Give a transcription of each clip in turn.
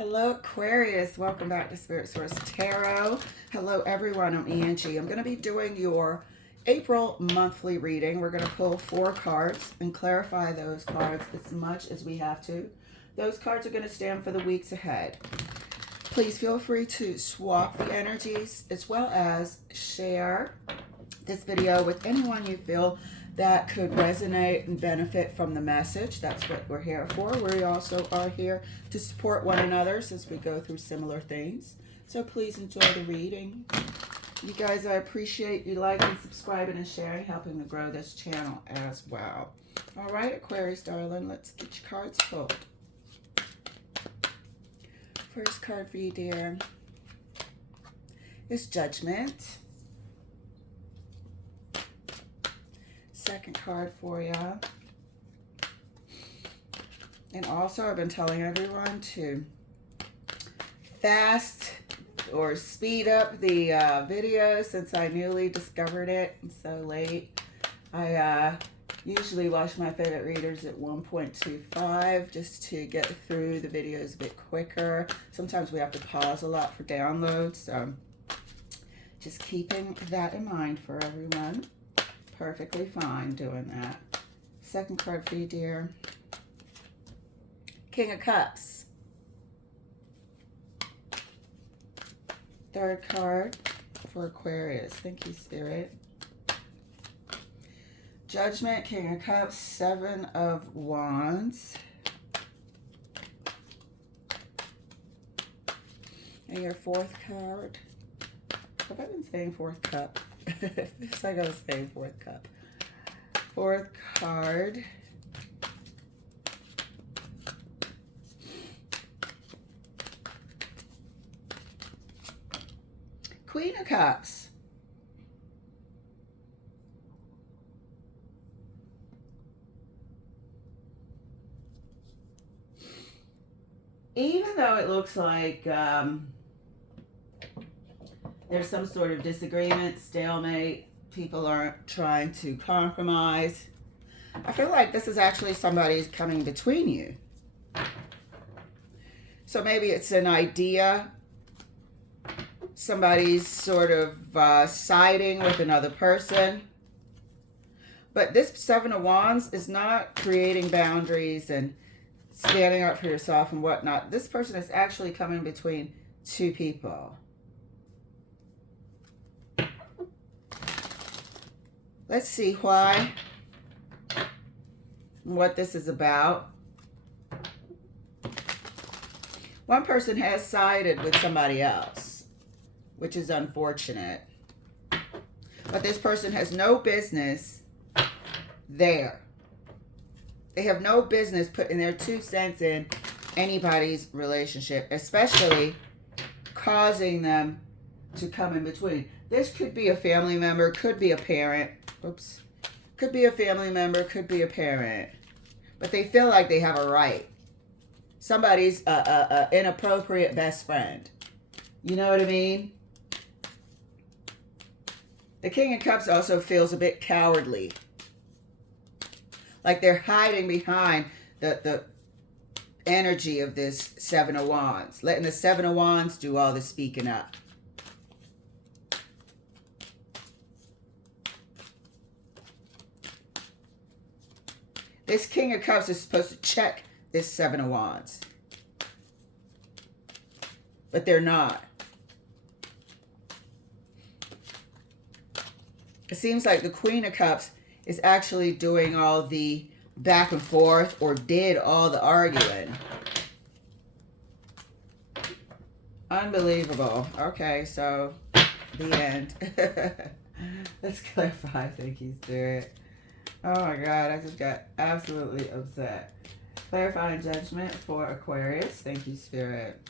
Hello, Aquarius. Welcome back to Spirit Source Tarot. Hello, everyone. I'm Angie. I'm going to be doing your April monthly reading. We're going to pull 4 cards and clarify those cards as much as we have to. Those cards are going to stand for the weeks ahead. Please feel free to swap the energies as well as share this video with anyone you feel that could resonate and benefit from the message. That's what we're here for. We also are here to support one another since we go through similar things. So please enjoy the reading. You guys, I appreciate you liking, subscribing, and sharing, helping to grow this channel as well. All right, Aquarius, darling, let's get your cards pulled. First card for you, dear, is Judgment. Second card for you. And also, I've been telling everyone to fast or speed up the video since I newly discovered it. I'm so late. I usually watch my favorite readers at 1.25 just to get through the videos a bit quicker. Sometimes we have to pause a lot for downloads, so just keeping that in mind for everyone. Perfectly fine doing that. Second card for you, dear. King of Cups. Third card for Aquarius. Thank you, Spirit. Judgment, King of Cups, 7 of Wands. And your fourth card. Have I been saying fourth cup? It's like I was saying fourth cup. Fourth card. Queen of Cups. Even though it looks like there's some sort of disagreement, stalemate, people aren't trying to compromise, I feel like this is actually somebody coming between you. So maybe it's an idea. Somebody's sort of siding with another person. But this 7 of Wands is not creating boundaries and standing up for yourself and whatnot. This person is actually coming between 2 people. Let's see why, what this is about. One person has sided with somebody else, which is unfortunate. But this person has no business there. They have no business putting their 2 cents in anybody's relationship, especially causing them to come in between. This could be a family member, could be a parent. Oops. Could be a family member, could be a parent. But they feel like they have a right. Somebody's inappropriate best friend. You know what I mean? The King of Cups also feels a bit cowardly. Like they're hiding behind the energy of this 7 of Wands. Letting the 7 of Wands do all the speaking up. This King of Cups is supposed to check this 7 of Wands. But they're not. It seems like the Queen of Cups is actually doing all the back and forth, or did all the arguing. Unbelievable. Okay, so the end. Let's clarify. Thank you, Spirit. Oh my God, I just got absolutely upset. Clarifying judgment for Aquarius. Thank you, Spirit.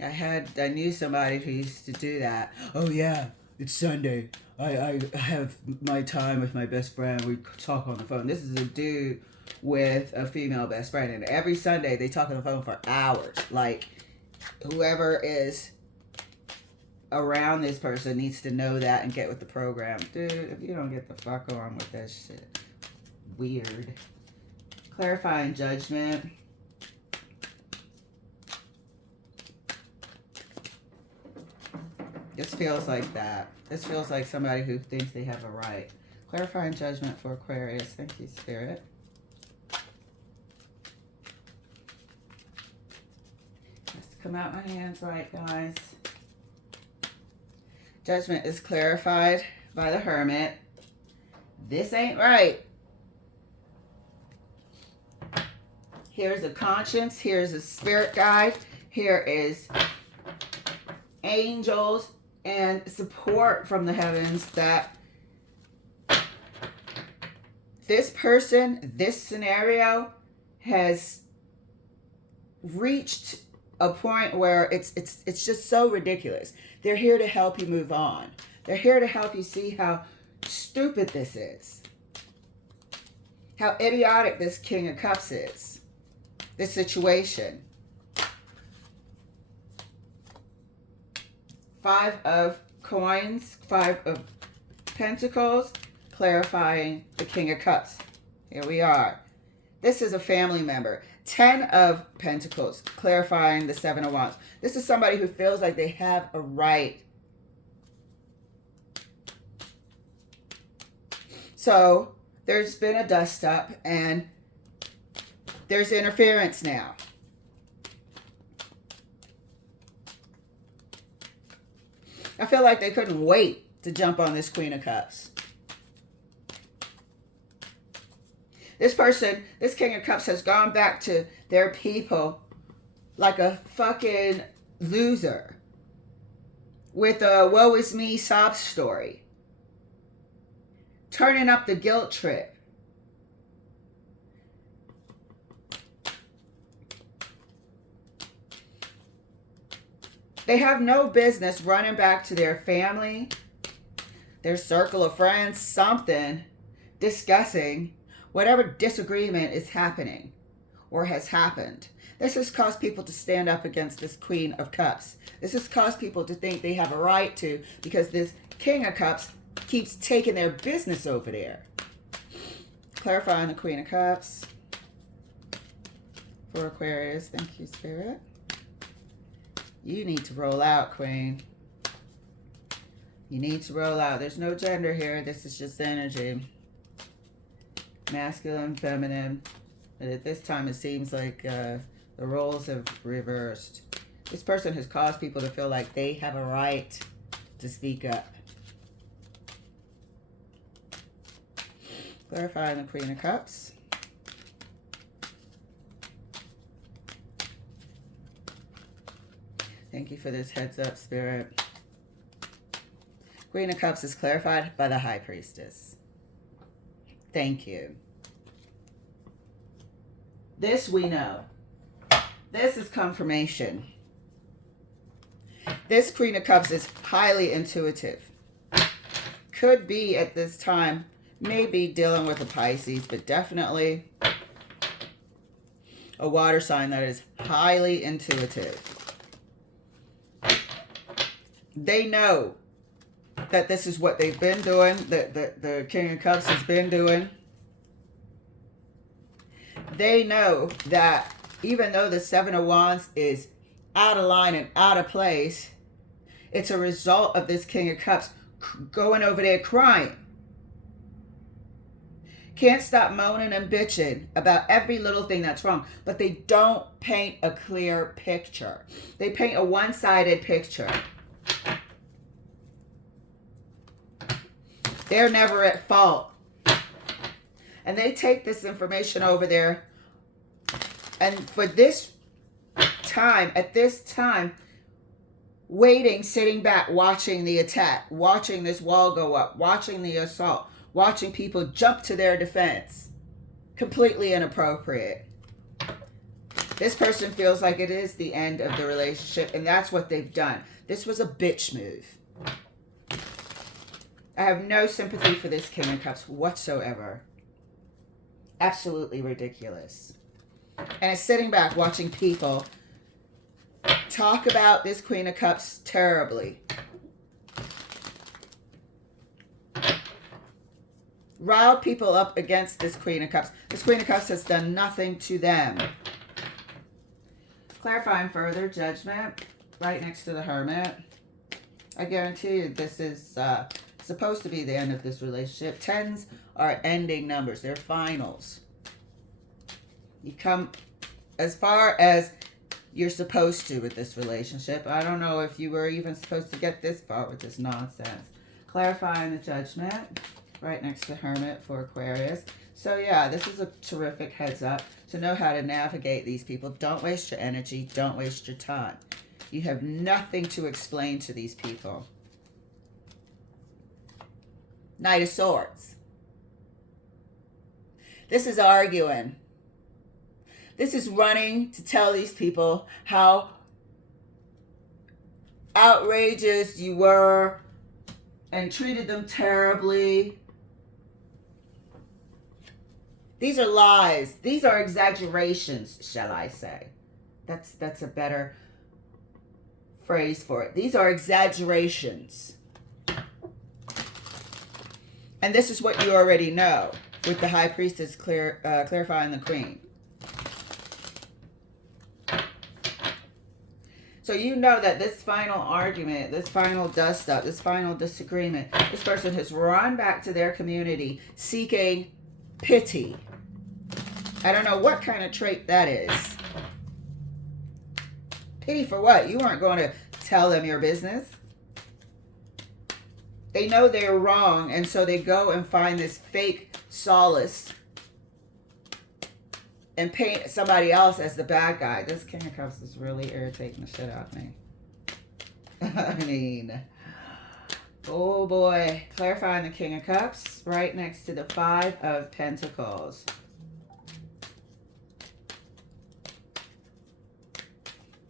I knew somebody who used to do that. Oh yeah, it's Sunday. I have my time with my best friend. We talk on the phone. This is a dude with a female best friend, and every Sunday they talk on the phone for hours. Like, whoever is around this person needs to know that and get with the program. Dude, if you don't get the fuck on with that shit. Weird. Clarifying judgment. This feels like that. This feels like somebody who thinks they have a right. Clarifying judgment for Aquarius. Thank you, Spirit. Let's come out my hands right, guys. Judgment is clarified by the Hermit. This ain't right. Here's a conscience. Here's a spirit guide. Here is angels and support from the heavens that this person, this scenario has reached a point where it's just so ridiculous. They're here to help you move on. They're here to help you see how stupid this is. How idiotic this King of Cups is. This situation. 5 of coins, 5 of pentacles, clarifying the King of Cups. Here we are. This is a family member. 10 of pentacles, clarifying the 7 of wands. This is somebody who feels like they have a right. So there's been a dust up and there's interference now. I feel like they couldn't wait to jump on this Queen of Cups. This person, this King of Cups has gone back to their people like a fucking loser with a woe is me sob story. Turning up the guilt trip. They have no business running back to their family, their circle of friends, something, discussing whatever disagreement is happening or has happened. This has caused people to stand up against this Queen of Cups. This has caused people to think they have a right to, because this King of Cups keeps taking their business over there. Clarifying the Queen of Cups for Aquarius. Thank you, Spirit. You need to roll out, Queen. You need to roll out. There's no gender here. This is just energy. Masculine, feminine. But at this time, it seems like the roles have reversed. This person has caused people to feel like they have a right to speak up. Clarifying the Queen of Cups. Thank you for this heads up, Spirit. Queen of Cups is clarified by the High Priestess. Thank you. This we know. This is confirmation. This Queen of Cups is highly intuitive. Could be at this time, maybe dealing with a Pisces, but definitely a water sign that is highly intuitive. They know that this is what they've been doing, that the King of Cups has been doing. They know that even though the 7 of Wands is out of line and out of place, it's a result of this King of Cups going over there crying. Can't stop moaning and bitching about every little thing that's wrong, but they don't paint a clear picture. They paint a one-sided picture. They're never at fault. And they take this information over there. And for this time, at this time, waiting, sitting back, watching the attack, watching this wall go up, watching the assault, watching people jump to their defense. Completely inappropriate. This person feels like it is the end of the relationship, and that's what they've done. This was a bitch move. I have no sympathy for this King of Cups whatsoever. Absolutely ridiculous. And it's sitting back watching people talk about this Queen of Cups terribly. riled people up against this Queen of Cups. This Queen of Cups has done nothing to them. Clarifying further, Judgment, right next to the Hermit. I guarantee you this is supposed to be the end of this relationship. Tens are ending numbers. They're finals. You come as far as you're supposed to with this relationship. I don't know if you were even supposed to get this far with this nonsense. Clarifying the Judgment, right next to Hermit for Aquarius. So yeah, this is a terrific heads up to know how to navigate these people. Don't waste your energy. Don't waste your time. You have nothing to explain to these people. Knight of Swords. This is arguing. This is running to tell these people how outrageous you were and treated them terribly. These are lies. These are exaggerations, shall I say. That's a better phrase for it. These are exaggerations. And this is what you already know with the High Priestess clarifying the Queen. So you know that this final argument, this final dust-up, this final disagreement, this person has run back to their community seeking pity. I don't know what kind of trait that is. Pity for what? You weren't going to tell them your business. They know they're wrong, and so they go and find this fake solace and paint somebody else as the bad guy. This King of Cups is really irritating the shit out of me. I mean, oh boy. Clarifying the King of Cups, right next to the Five of Pentacles.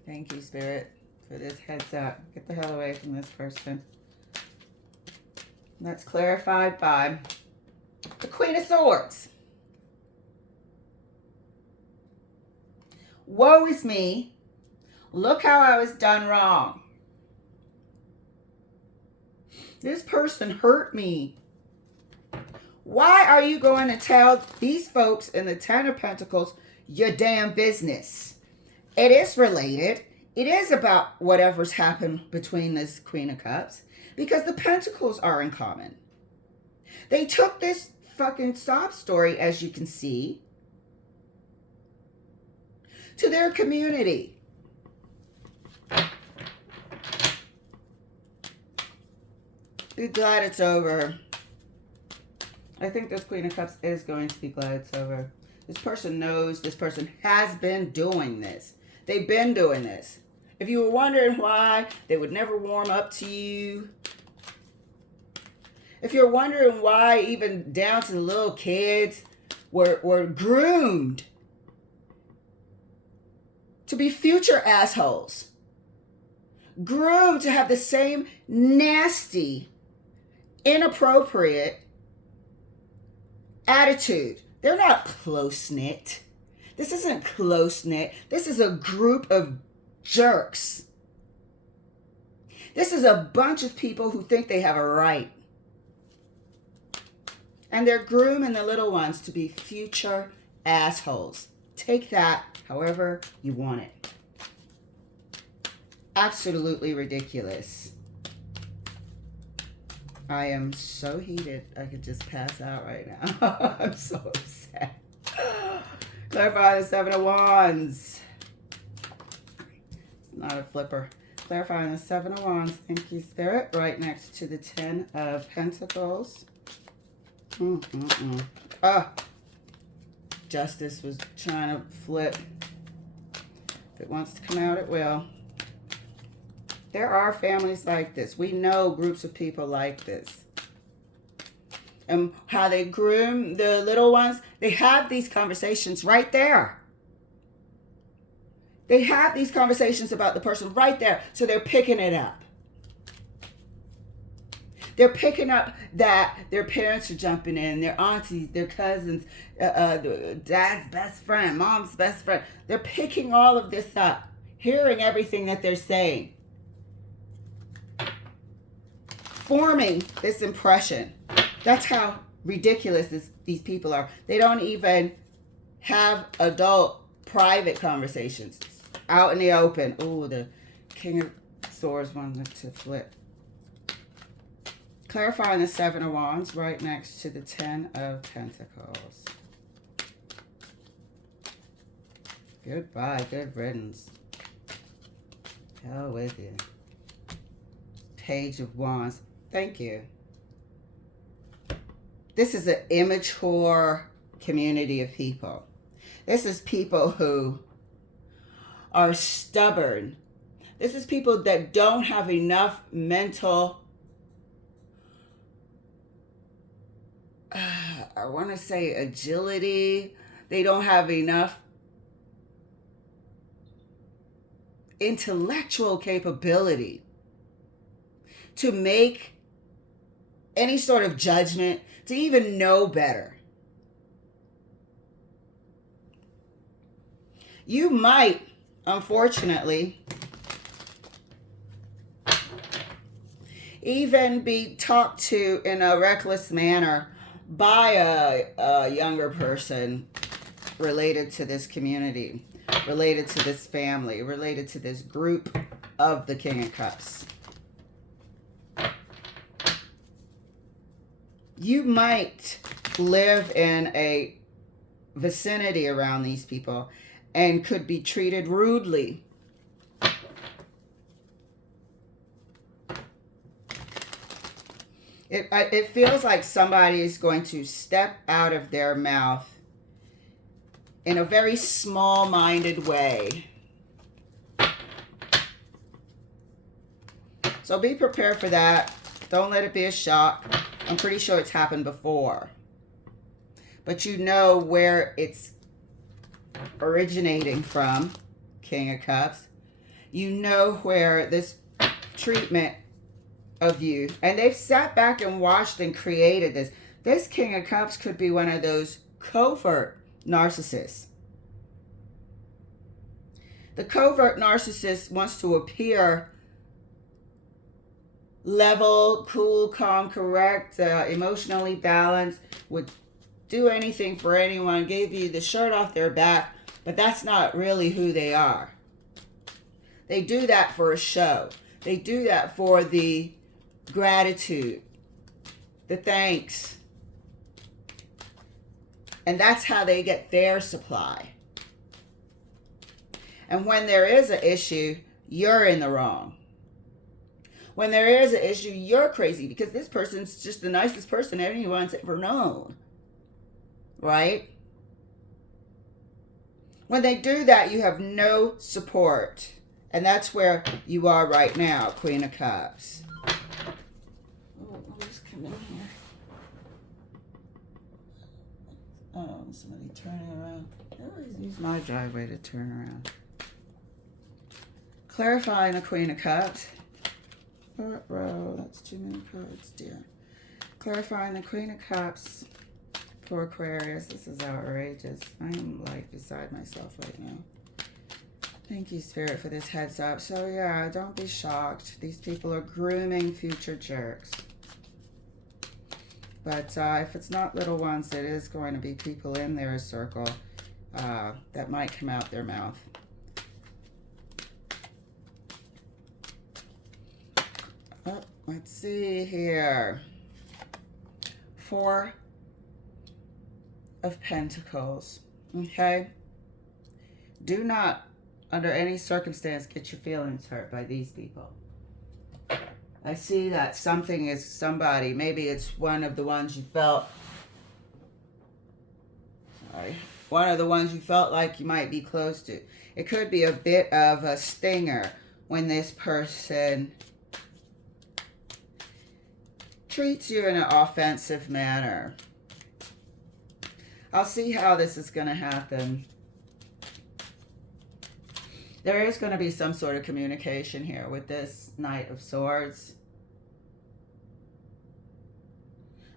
Thank you, Spirit, for this heads up. Get the hell away from this person. That's clarified by the Queen of Swords. Woe is me. Look how I was done wrong. This person hurt me. Why are you going to tell these folks in the Ten of Pentacles your damn business? It is related. It is about whatever's happened between this Queen of Cups because the Pentacles are in common. They took this fucking sob story, as you can see, to their community. Be glad it's over. I think this Queen of Cups is going to be glad it's over. This person knows, this person has been doing this. They've been doing this. If you were wondering why they would never warm up to you, if you're wondering why even down to the little kids were groomed to be future assholes, groomed to have the same nasty, inappropriate attitude. They're not close-knit. This isn't close-knit. This is a group of jerks. This is a bunch of people who think they have a right. And they're grooming the little ones to be future assholes. Take that however you want it. Absolutely ridiculous. I am so heated, I could just pass out right now. I'm so upset. Clarify the Seven of Wands. It's not a flipper. Clarifying the Seven of Wands. Thank you, Spirit. Right next to the Ten of Pentacles. Justice was trying to flip. If it wants to come out, it will. There are families like this. We know groups of people like this. And how they groom the little ones, they have these conversations right there. They have these conversations about the person right there. So they're picking it up. They're picking up that their parents are jumping in, their aunties, their cousins, dad's best friend, mom's best friend. They're picking all of this up, hearing everything that they're saying, forming this impression. That's how ridiculous these people are. They don't even have adult private conversations out in the open. Oh, the King of Swords wanted to flip. Clarifying the Seven of Wands right next to the Ten of Pentacles. Goodbye, good riddance. Hell with you. Page of Wands. Thank you. This is an immature community of people. This is people who are stubborn. This is people that don't have enough mental, I want to say agility. They don't have enough intellectual capability to make any sort of judgment, to even know better. You might, unfortunately, even be talked to in a reckless manner by a younger person related to this community, related to this family, related to this group of the King of Cups. You might live in a vicinity around these people and could be treated rudely. It feels like somebody is going to step out of their mouth in a very small-minded way. So be prepared for that. Don't let it be a shock. I'm pretty sure it's happened before. But you know where it's originating from, King of Cups. You know where this treatment of you, and they've sat back and watched and created this. This King of Cups could be one of those covert narcissists. The covert narcissist wants to appear level, cool, calm, correct, emotionally balanced, would do anything for anyone, give you the shirt off their back, but that's not really who they are. They do that for a show. They do that for the gratitude, the thanks. And that's how they get their supply. And when there is an issue, you're in the wrong. When there is an issue, you're crazy because this person's just the nicest person anyone's ever known. Right? When they do that, you have no support. And that's where you are right now, Queen of Cups. Oh, who's coming here? Oh, somebody turning around. I always use my driveway to turn around. Clarifying the Queen of Cups. Row, that's too many cards, dear. Clarifying the Queen of Cups for Aquarius. This is outrageous. I am like beside myself right now. Thank you, Spirit, for this heads up. So yeah, don't be shocked. These people are grooming future jerks. But if it's not little ones, it is going to be people in their circle that might come out their mouth. Oh, let's see here. Four of Pentacles. Okay? Do not, under any circumstance, get your feelings hurt by these people. I see that something is somebody. Maybe it's one of the ones you felt. Sorry. One of the ones you felt like you might be close to. It could be a bit of a stinger when this person treats you in an offensive manner. I'll see how this is going to happen. There is going to be some sort of communication here with this Knight of Swords.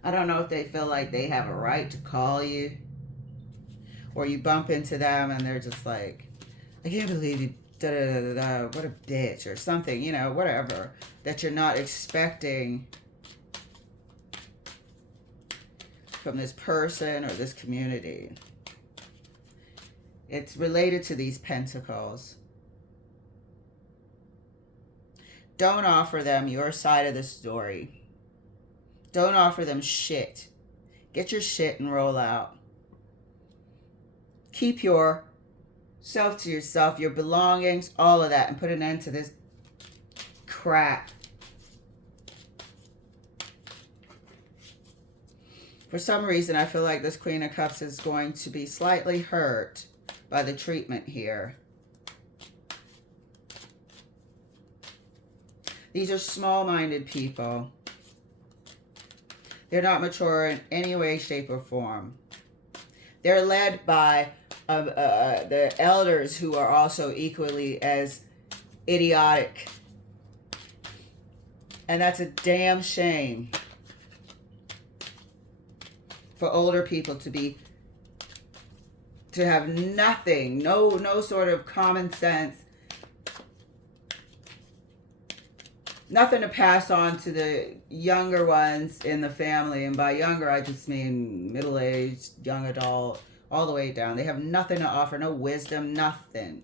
I don't know if they feel like they have a right to call you. Or you bump into them and they're just like, I can't believe you, da-da-da-da-da, what a bitch, or something, you know, whatever, that you're not expecting from this person or this community. It's related to these pentacles. Don't offer them your side of the story. Don't offer them shit. Get your shit and roll out. Keep your self to yourself, your belongings, all of that, and put an end to this crap. For some reason, I feel like this Queen of Cups is going to be slightly hurt by the treatment here. These are small-minded people. They're not mature in any way, shape, or form. They're led by the elders who are also equally as idiotic. And that's a damn shame for older people to have nothing, no sort of common sense, nothing to pass on to the younger ones in the family. And by younger, I just mean middle-aged, young adult, all the way down. They have nothing to offer, no wisdom, nothing.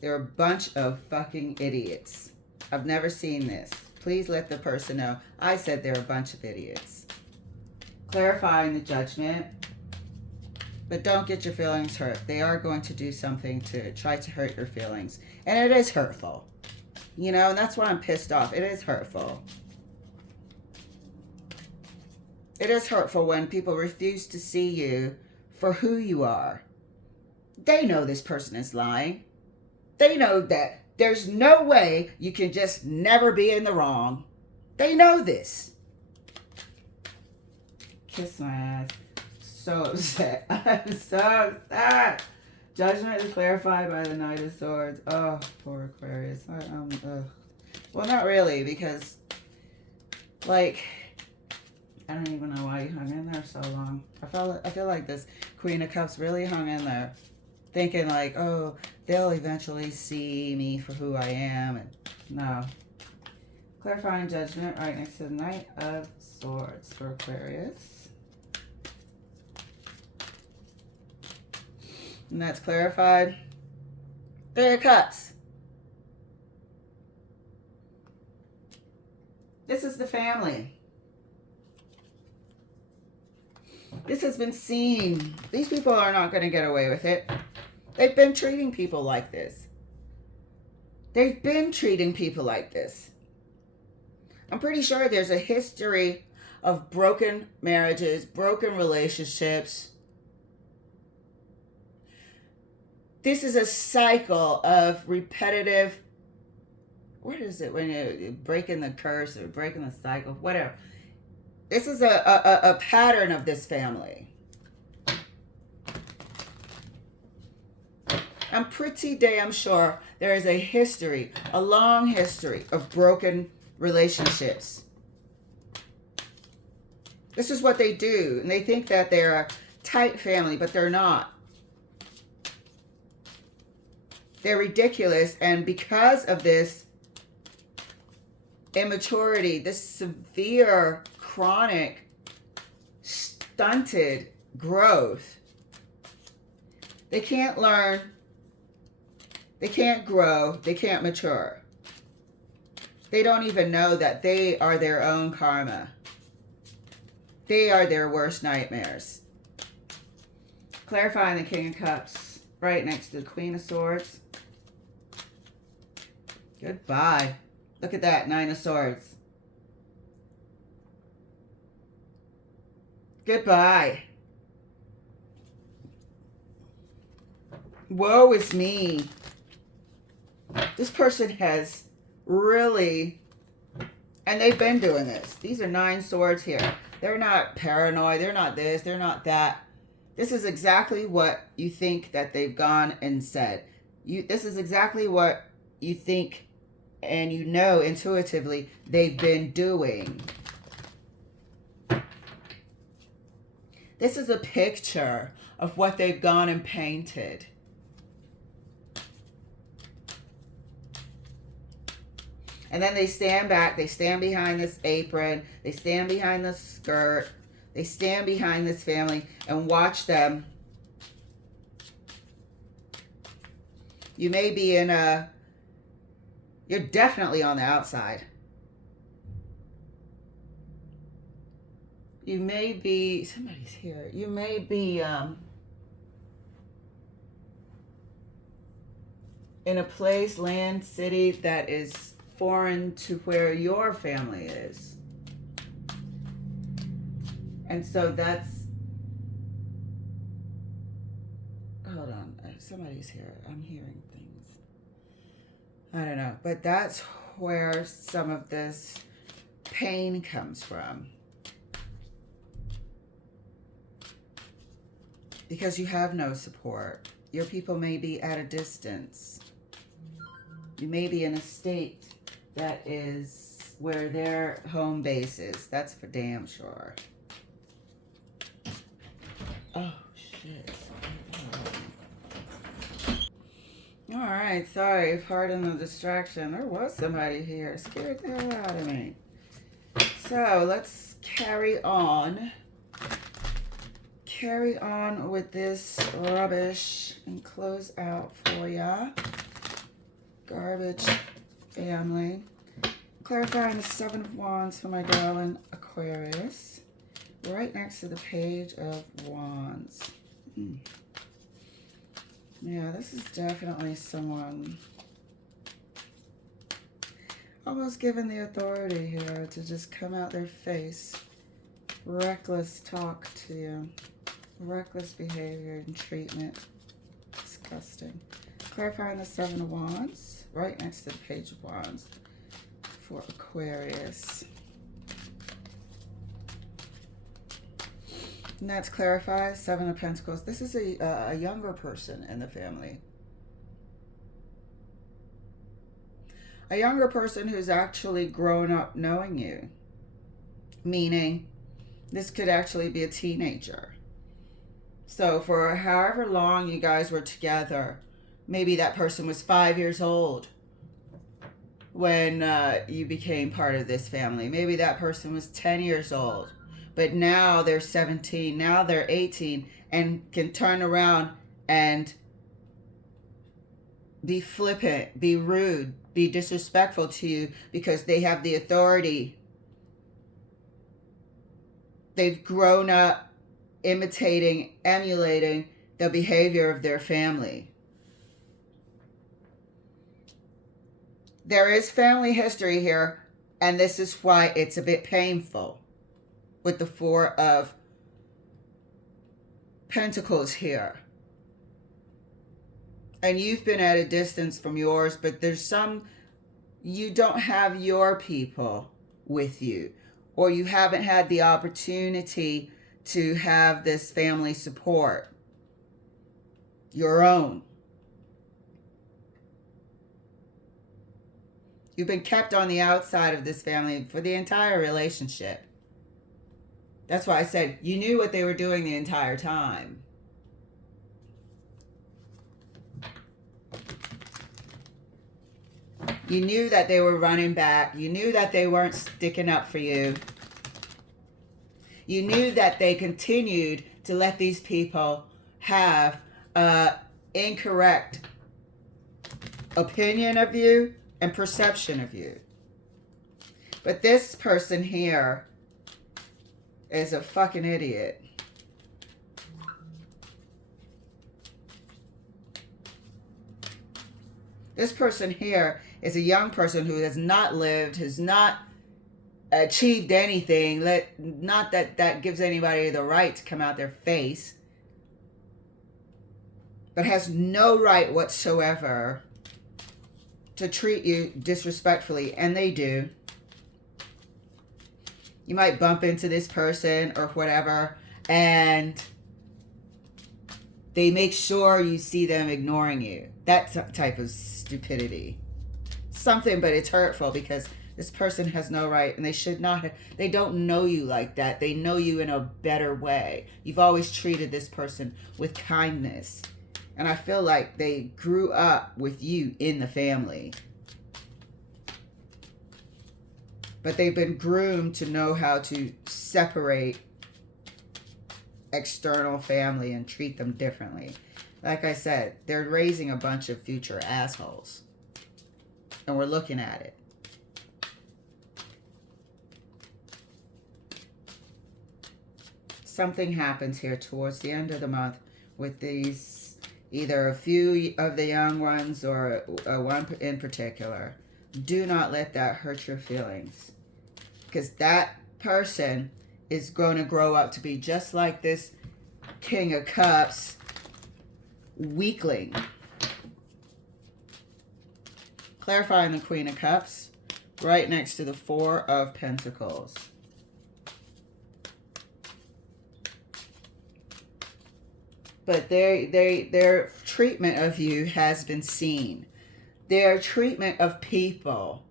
They're a bunch of fucking idiots. I've never seen this. Please let the person know I said they're a bunch of idiots. Clarifying the judgment. But don't get your feelings hurt. They are going to do something to try to hurt your feelings. And it is hurtful. You know, and that's why I'm pissed off. It is hurtful. It is hurtful when people refuse to see you for who you are. They know this person is lying. They know that there's no way you can just never be in the wrong. They know this. Kiss my ass. So upset. I'm so upset. Judgment is clarified by the Knight of Swords. Oh, poor Aquarius. Well, not really, because, like, I don't even know why you hung in there so long. I feel like this Queen of Cups really hung in there, thinking like, oh, they'll eventually see me for who I am. And no. Clarifying judgment right next to the Knight of Swords for Aquarius. And that's clarified. Three of Cups. This is the family. This has been seen. These people are not going to get away with it. They've been treating people like this. They've been treating people like this. I'm pretty sure there's a history of broken marriages, broken relationships. This is a cycle of repetitive, what is it when you're breaking the curse or breaking the cycle, whatever. This is a pattern of this family. I'm pretty damn sure there is a history, a long history of broken relationships. This is what they do, and they think that they're a tight family, but they're not. They're ridiculous, and because of this immaturity, this severe, chronic, stunted growth, they can't learn, they can't grow, they can't mature. They don't even know that they are their own karma. They are their worst nightmares. Clarifying the King of Cups right next to the Queen of Swords. Goodbye. Look at that, Nine of Swords. Goodbye. Woe is me. This person has really, and they've been doing this. These are 9 swords here. They're not paranoid. They're not this. They're not that. This is exactly what you think that they've gone and said. This is exactly what you think and you know intuitively they've been doing. This is a picture of what they've gone and painted. And then they stand back, they stand behind this apron, they stand behind the skirt, They stand behind this family and watch them. You may be in a, you're definitely on the outside. You may be, somebody's here. You may be in a place, land, city that is foreign to where your family is. And so that's, hold on, somebody's here. I'm hearing things. I don't know, but that's where some of this pain comes from. Because you have no support. Your people may be at a distance. You may be in a state that is where their home base is. That's for damn sure. Oh, shit. All right, sorry, pardon the distraction. There was somebody here. It scared the hell out of me. So let's carry on. Carry on with this rubbish and close out for ya. Garbage family. Clarifying the Seven of Wands for my darling Aquarius. Right next to the Page of Wands. Yeah, this is definitely someone almost given the authority here to just come out their face. Reckless talk to you. Reckless behavior and treatment. Disgusting. Clarifying the Seven of Wands. Right next to the Page of Wands for Aquarius. And that's clarified. Seven of Pentacles. This is a younger person in the family. A younger person who's actually grown up knowing you. Meaning, this could actually be a teenager. So for however long you guys were together, maybe that person was 5 years old when you became part of this family. Maybe that person was 10 years old. But now they're 17, now they're 18, and can turn around and be flippant, be rude, be disrespectful to you because they have the authority. They've grown up imitating, emulating the behavior of their family. There is family history here, and this is why it's a bit painful. With the Four of Pentacles here. And you've been at a distance from yours, but there's some, you don't have your people with you, or you haven't had the opportunity to have this family support. Your own. You've been kept on the outside of this family for the entire relationship. That's why I said you knew what they were doing the entire time. You knew that they were running back. You knew that they weren't sticking up for you. You knew that they continued to let these people have an incorrect opinion of you and perception of you. But this person here is a fucking idiot. This person here is a young person who has not lived, has not achieved anything. Not that that gives anybody the right to come out their face, but has no right whatsoever to treat you disrespectfully, and they do. You might bump into this person or whatever, and they make sure you see them ignoring you. That type of stupidity. Something, but it's hurtful because this person has no right, and they should not have, they don't know you like that. They know you in a better way. You've always treated this person with kindness. And I feel like they grew up with you in the family. But they've been groomed to know how to separate external family and treat them differently. Like I said, they're raising a bunch of future assholes. And we're looking at it. Something happens here towards the end of the month with these, either a few of the young ones or one in particular. Do not let that hurt your feelings. Because that person is going to grow up to be just like this King of Cups weakling. Clarifying the Queen of Cups right next to the Four of Pentacles. But their treatment of you has been seen. Their treatment of people,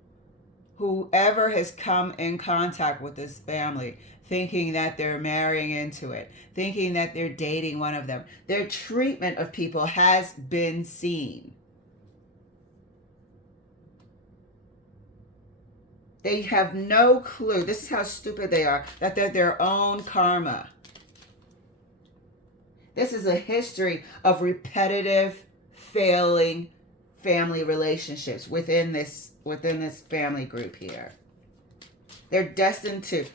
whoever has come in contact with this family, thinking that they're marrying into it, thinking that they're dating one of them, their treatment of people has been seen. They have no clue. This is how stupid they are, that they're their own karma. This is a history of repetitive, failing family relationships within this family group here. They're destined to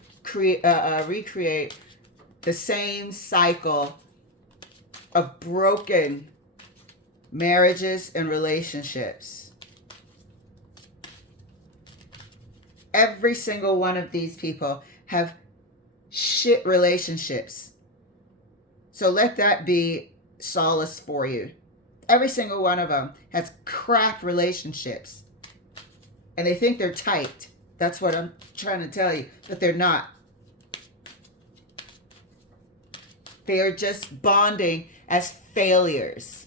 recreate the same cycle of broken marriages and relationships. Every single one of these people have shit relationships. So let that be solace for you. Every single one of them has crap relationships. And they think they're tight. That's what I'm trying to tell you. But they're not. They are just bonding as failures.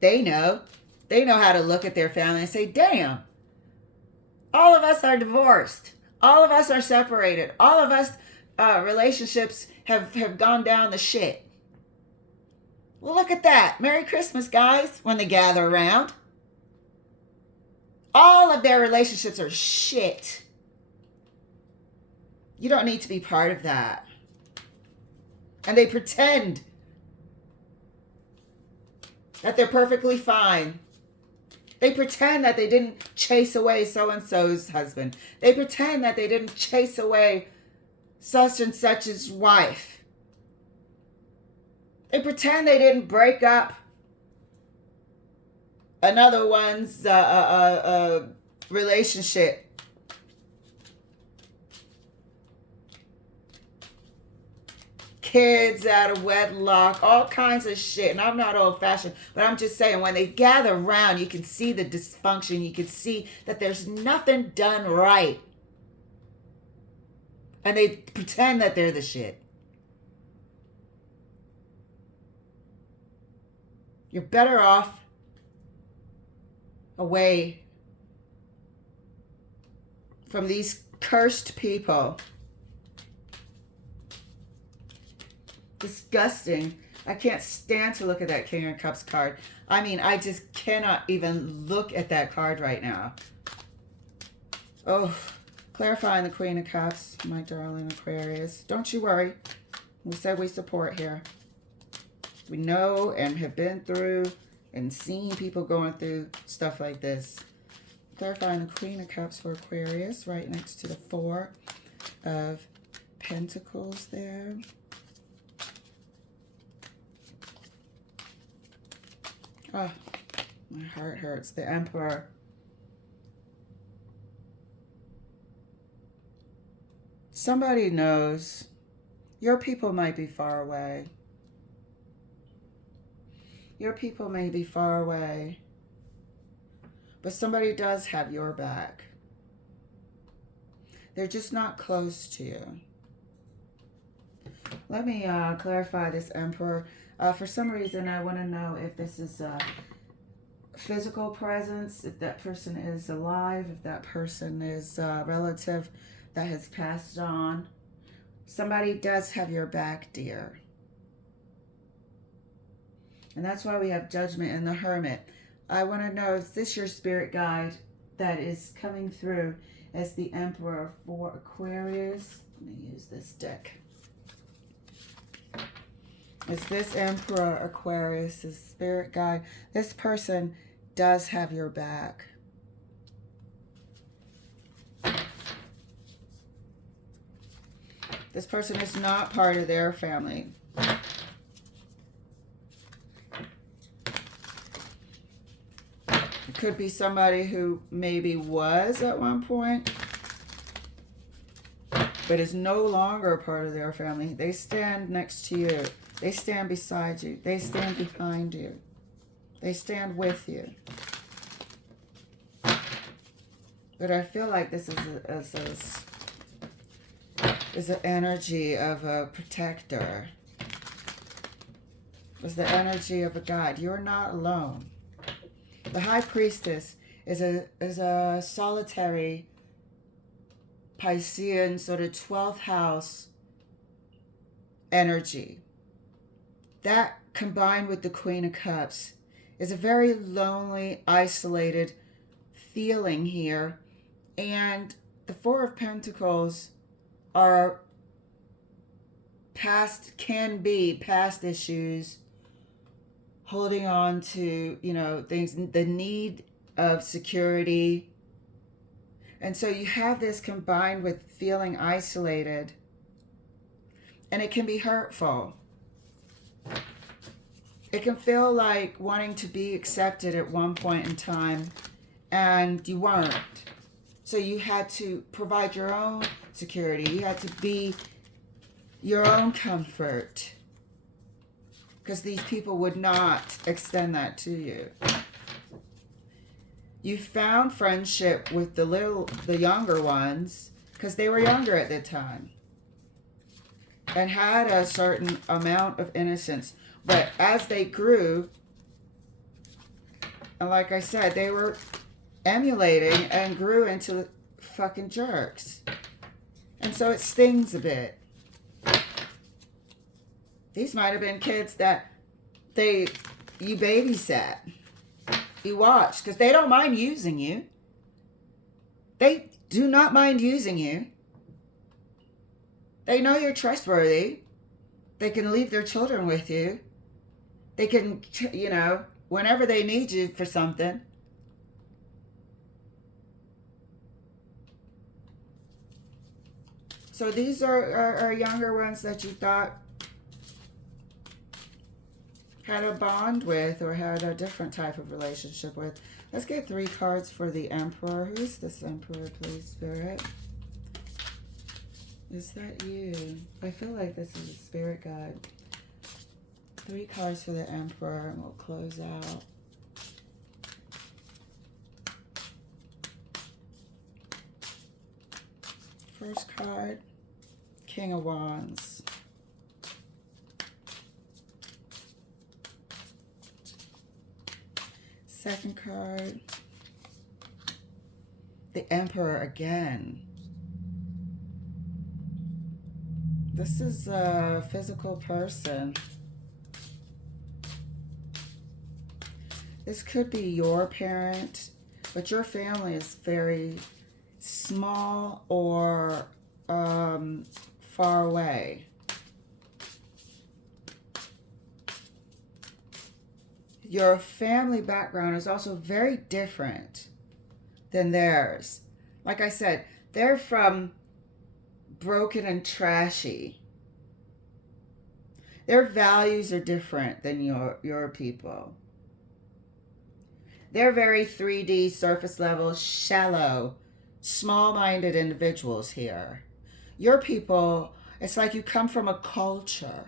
They know. They know how to look at their family and say, damn, all of us are divorced. All of us are separated. All of us relationships have gone down the shit. Well, look at that. Merry Christmas, guys, when they gather around. All of their relationships are shit. You don't need to be part of that. And they pretend that they're perfectly fine. They pretend that they didn't chase away so-and-so's husband. They pretend that they didn't chase away such and such's wife. They pretend they didn't break up another one's relationship. Kids out of wedlock, all kinds of shit. And I'm not old-fashioned, but I'm just saying, when they gather around, you can see the dysfunction. You can see that there's nothing done right. And they pretend that they're the shit. You're better off away from these cursed people. Disgusting. I can't stand to look at that King of Cups card. I mean, I just cannot even look at that card right now. Oh, clarifying the Queen of Cups, my darling Aquarius. Don't you worry. We said we support here. We know and have been through and seen people going through stuff like this. Clarifying the Queen of Cups for Aquarius, right next to the Four of Pentacles there. Oh, my heart hurts. The Emperor. Somebody knows your people might be far away. Your people may be far away, but somebody does have your back. They're just not close to you. Let me clarify this Emperor. For some reason, I want to know if this is a physical presence, if that person is alive, if that person is a relative that has passed on. Somebody does have your back, dear. And that's why we have Judgment and the Hermit. I want to know, is this your spirit guide that is coming through It's the Emperor for Aquarius. Let me use this deck. It's this Emperor Aquarius, this spirit guide. This person does have your back. This person is not part of their family. It could be somebody who maybe was at one point, but is no longer a part of their family. They stand next to you. They stand beside you. They stand behind you. They stand with you. But I feel like this is an energy of a protector. It's the energy of a guide. You're not alone. The High Priestess is a solitary Piscean sort of 12th house energy. That combined with the Queen of Cups is a very lonely, isolated feeling here. And the Four of Pentacles are can be past issues, holding on to, things, the need of security. And so you have this combined with feeling isolated, and it can be hurtful. It can feel like wanting to be accepted at one point in time, and you weren't. So you had to provide your own security. You had to be your own comfort, because these people would not extend that to you. You found friendship with the younger ones, because they were younger at the time and had a certain amount of innocence. But as they grew, and like I said, they were emulating and grew into fucking jerks. And so it stings a bit. These might have been kids that you babysat. You watched, because they don't mind using you. They do not mind using you. They know you're trustworthy. They can leave their children with you. They can, whenever they need you for something. So these are younger ones that you thought had a bond with or had a different type of relationship with. Let's get 3 cards for the Emperor. Who's this Emperor, please, Spirit? Is that you? I feel like this is a spirit guide. 3 cards for the Emperor, and we'll close out. First card, King of Wands. Second card, the Emperor again. This is a physical person. This could be your parent, but your family is very small or far away. Your family background is also very different than theirs. Like I said, they're from broken and trashy. Their values are different than your people. They're very 3D, surface level, shallow, small-minded individuals here. Your people, it's like you come from a culture.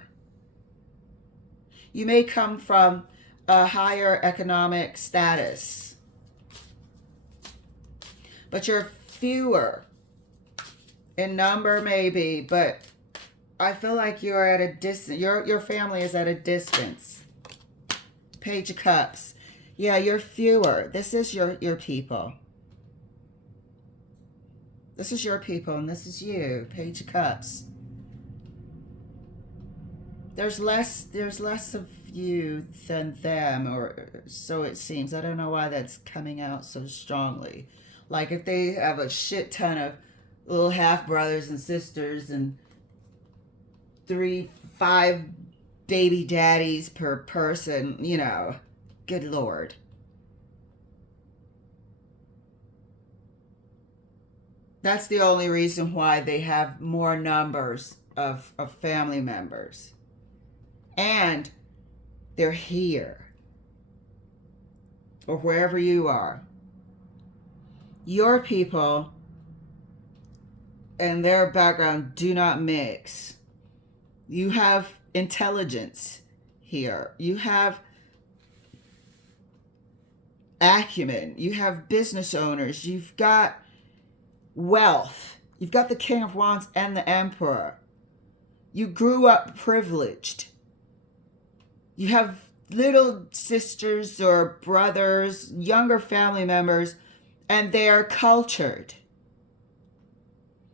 You may come from a higher economic status, but you're fewer in number maybe, but I feel like you're at a distance. Your family is at a distance. Page of Cups. Yeah, you're fewer. This is your people. This is your people, and this is you. Page of Cups. There's less of you than them, or so it seems. I don't know why that's coming out so strongly. Like if they have a shit ton of little half brothers and sisters and 5 baby daddies per person, you know, good Lord. That's the only reason why they have more numbers of family members. And they're here or wherever you are. Your people and their background do not mix. You have intelligence here. You have acumen. You have business owners. You've got wealth. You've got the King of Wands and the Emperor. You grew up privileged. You have little sisters or brothers, younger family members, and they are cultured.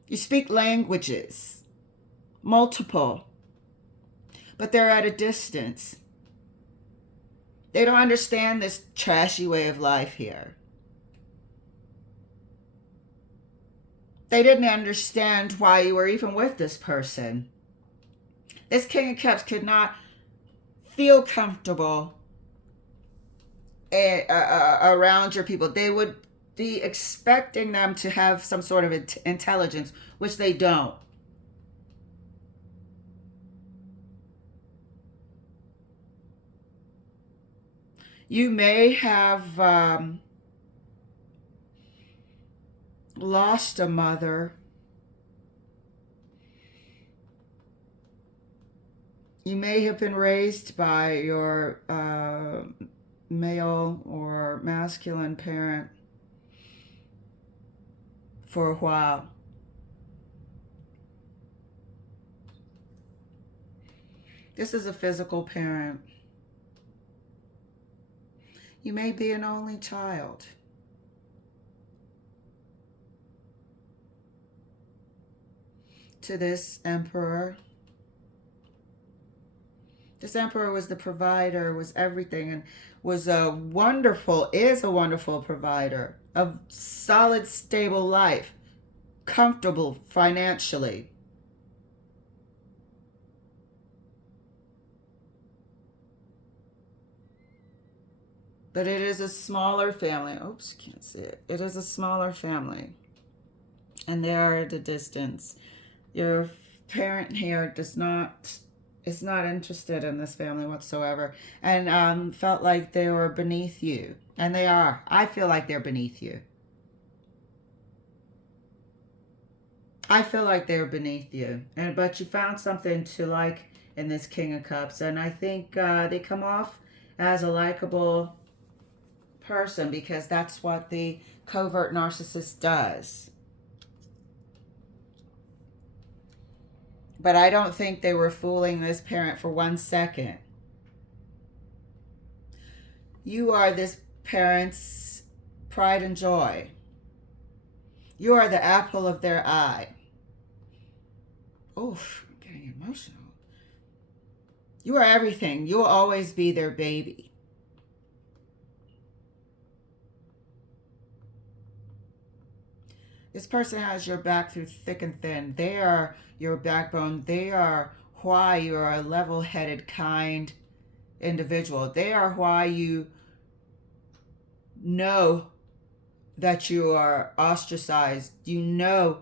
You speak languages, multiple, but they're at a distance. They don't understand this trashy way of life here. They didn't understand why you were even with this person. This King of Cups could not feel comfortable around your people. They would be expecting them to have some sort of intelligence, which they don't. You may have lost a mother. You may have been raised by your male or masculine parent for a while. This is a physical parent. You may be an only child. To this emperor. This emperor was the provider, was everything, and is a wonderful provider of solid, stable life, comfortable financially. But it is a smaller family. Oops, can't see it. It is a smaller family. And they are at a distance. Your parent here is not interested in this family whatsoever. And felt like they were beneath you. And they are. I feel like they're beneath you. I feel like they're beneath you. But you found something to like in this King of Cups. And I think they come off as a likable person because that's what the covert narcissist does. But I don't think they were fooling this parent for 1 second. You are this parent's pride and joy. You are the apple of their eye. Oof, I'm getting emotional. You are everything. You will always be their baby. This person has your back through thick and thin. They are your backbone. They are why you are a level-headed, kind individual. They are why you know that you are ostracized. You know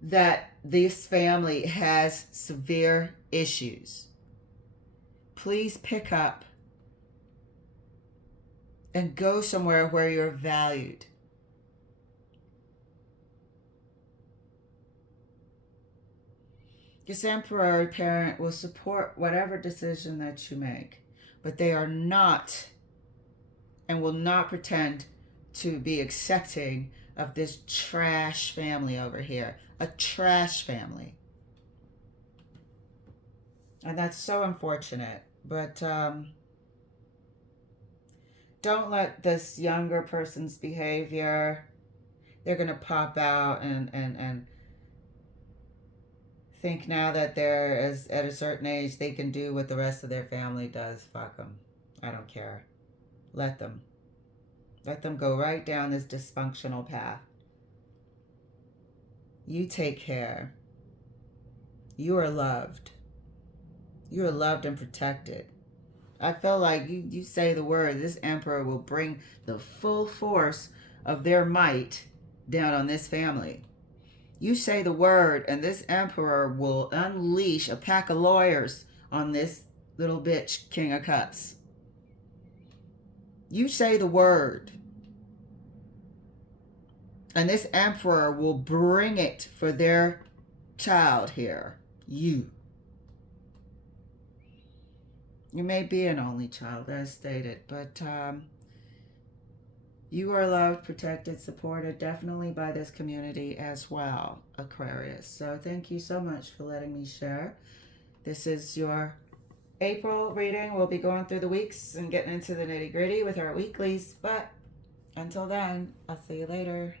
that this family has severe issues. Please pick up and go somewhere where you're valued. This emperor parent will support whatever decision that you make, but they are not and will not pretend to be accepting of this trash family over here. A trash family. And that's so unfortunate. But don't let this younger person's behavior, they're going to pop out and think now that they're at a certain age, they can do what the rest of their family does. Fuck them. I don't care. Let them. Let them go right down this dysfunctional path. You take care. You are loved. You are loved and protected. I feel like you say the word, this emperor will bring the full force of their might down on this family. You say the word, and this emperor will unleash a pack of lawyers on this little bitch, King of Cups. You say the word, and this emperor will bring it for their child here. You. You may be an only child, as stated, but you are loved, protected, supported, definitely by this community as well, Aquarius. So thank you so much for letting me share. This is your April reading. We'll be going through the weeks and getting into the nitty-gritty with our weeklies, but until then, I'll see you later.